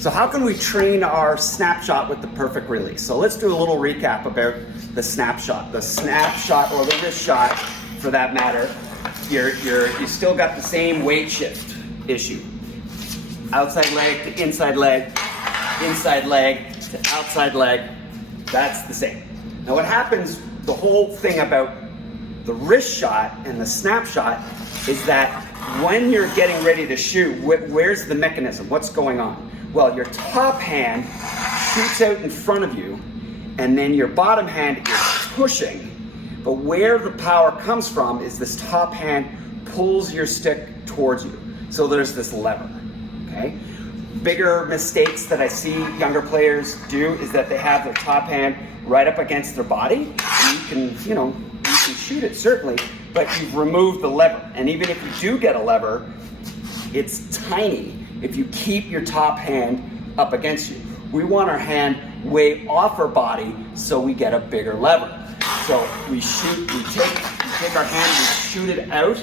So how can we train our snapshot with the perfect release? So let's do a little recap about the snapshot. The snapshot, or the wrist shot for that matter, you still got the same weight shift issue. Outside leg to inside leg to outside leg, that's the same. Now what happens, the whole thing about the wrist shot and the snapshot is that when you're getting ready to shoot, where's the mechanism? What's going on? Well, your top hand shoots out in front of you, and then your bottom hand is pushing. But where the power comes from is this top hand pulls your stick towards you. So there's this lever, okay? Bigger mistakes that I see younger players do is that they have their top hand right up against their body. And you can shoot it certainly, but you've removed the lever. And even if you do get a lever, it's tiny if you keep your top hand up against you. We want our hand way off our body so we get a bigger lever. So we take our hand, we shoot it out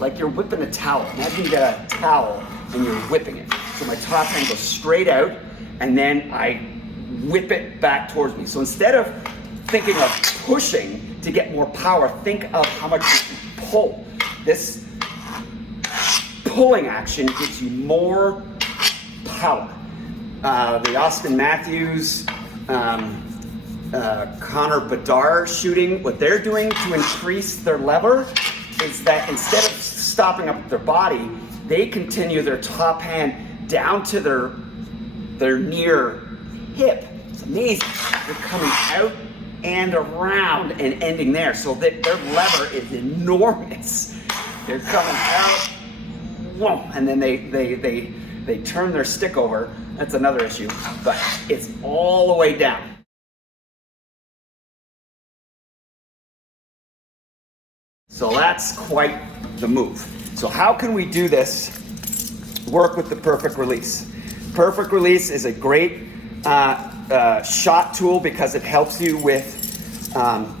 like you're whipping a towel. Imagine you get a towel and you're whipping it. So my top hand goes straight out, and then I whip it back towards me. So instead of thinking of pushing to get more power, think of how much you can pull. This pulling action gives you more power. The Austin Matthews, Connor Bedard shooting, what they're doing to increase their lever is that instead of stopping up their body, they continue their top hand down to their near hip. It's amazing. They're coming out and around and ending there. So that their lever is enormous. They're coming out, whoa, and then they turn their stick over. That's another issue, but it's all the way down. So that's quite the move. So how can we do this, work with the perfect release? Perfect release is a great shot tool because it helps you with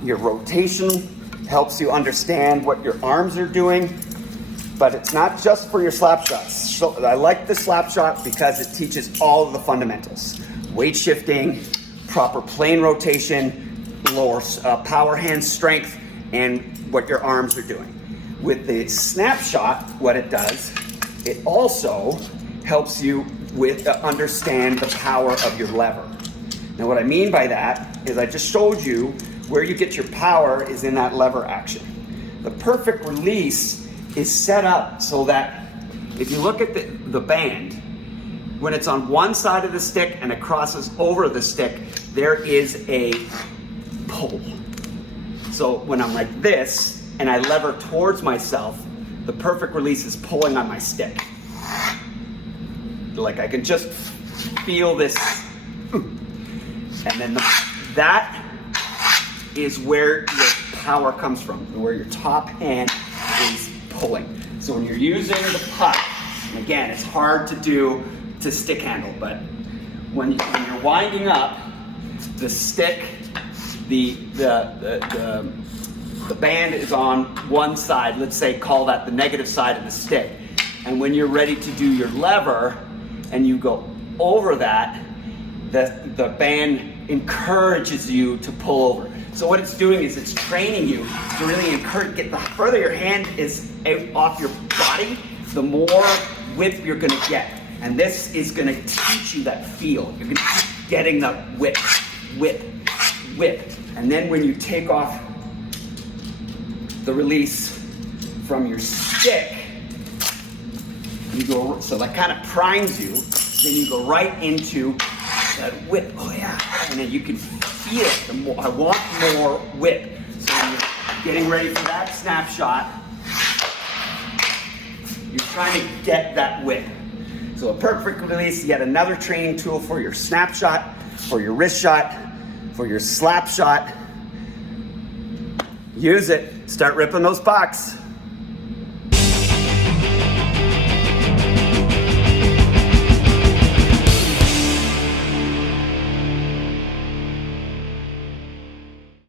your rotation, helps you understand what your arms are doing, but it's not just for your slap shots. So I like the slap shot because it teaches all of the fundamentals. Weight shifting, proper plane rotation, lower power hand strength, and what your arms are doing. With the snapshot, what it does, it also helps you with understand the power of your lever. Now what I mean by that is I just showed you where you get your power is in that lever action. The perfect release is set up so that if you look at the band, when it's on one side of the stick and it crosses over the stick, there is a pull. So when I'm like this and I lever towards myself, the perfect release is pulling on my stick. Like I can just feel this. And then that is where your power comes from, where your top hand is pulling. So when you're using the puck, and again, it's hard to do to stick handle, but when you're winding up, the stick, the band is on one side, let's say call that the negative side of the stick. And when you're ready to do your lever and you go over that, the band encourages you to pull over. So what it's doing is it's training you to really encourage, the further your hand is out off your body, the more whip you're gonna get. And this is gonna teach you that feel. You're gonna keep getting the whip, whip, whip. And then when you take off the release from your stick, you go, so that kind of primes you, then you go right into that whip. Oh yeah, and then you can feel it. The more, I want more whip. So when you're getting ready for that snapshot, you're trying to get that whip. So a perfect release, yet another training tool for your snapshot, for your wrist shot, for your slap shot. Use it. Start ripping those pucks.